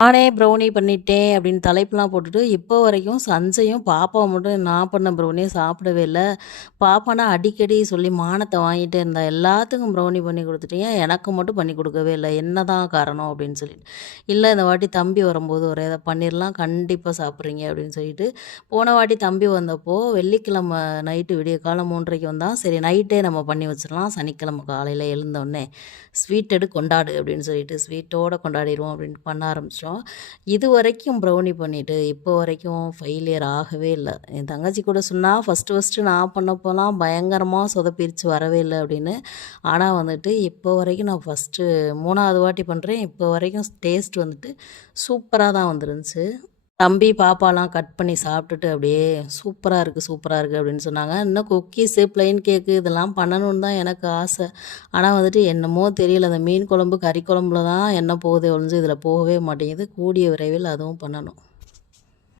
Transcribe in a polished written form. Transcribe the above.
நானே ப்ரௌனி பண்ணிட்டேன் அப்படின்னு தலைப்புலாம் போட்டுட்டு, இப்போ வரைக்கும் சஞ்சயும், பாப்பாவும் மட்டும் நான் பண்ண ப்ரௌனிய சாப்பிடவே இல்ல. பாப்பானா அடிக்கடி சொல்லி மானத்த வாங்கிட்டே இருந்தா. எல்லாத்துக்கும் ப்ரௌனி பண்ணி குடுத்துட்டீங்க, எனக்கு மட்டும் பண்ணி குடுக்கவே இல்ல. என்னதான் காரணம் அப்படின்னு சொல்லிட்டு. இல்ல இந்த வாட்டி தம்பி வரும்போது ஒரு இத பண்ணிரலாம், கண்டிப்பா சாப்பிட்றீங்க அப்படின்னு சொல்லிட்டு, போன வாட்டி தம்பி வந்தப்போ வெள்ளிக்கிழம நைட்டு விடியற்காலை 3:30க்கு வந்தான். சரி நைட்டே நம்ம பண்ணி வச்சுரலாம். சனிக்கிழம காலையில எழுந்தோனே, ஸ்வீட் எடு கொண்டாடு அப்படின்னு சொல்லிட்டு, ஸ்வீட்டோட கொண்டாடிருவோம் அப்படின்னு பண்ண ஆரம்பிச்சோம். இதுவரைக்கும் ப்ரௌனி பண்ணிட்டு, இப்போ வரைக்கும் ஃபெயிலியர் ஆகவே இல்ல. என் தங்கச்சி கூட சொன்னா, ஃபஸ்ட்டு நான் பண்ணப்போலாம் பயங்கரமா சொதப்பிருச்சு வரவே இல்ல அப்படின்னு. ஆனா வந்துட்டு, இப்போ வரைக்கும் நான் ஃபஸ்ட்டு 3வது வாட்டி பண்றேன். இப்போ வரைக்கும் டேஸ்ட் வந்துட்டு சூப்பரா தான் வந்துருந்துச்சு. தம்பி, பாப்பாலாம் கட் பண்ணி சாப்பிட்டுட்டு அப்படியே சூப்பரா இருக்கு அப்படின்னு சொன்னாங்க. இன்னும் குக்கீஸு, பிளெயின் கேக்கு இதெல்லாம் பண்ணணும்னு தான் எனக்கு ஆசை. ஆனா வந்துட்டு என்னமோ தெரியல, அந்த மீன் குழம்பு, கறி குழம்புல தான் எண்ணெய் போகுதே ஒழிஞ்சு இதில போகவே மாட்டேங்குது. கூடிய விரைவில் அதுவும் பண்ணணும்.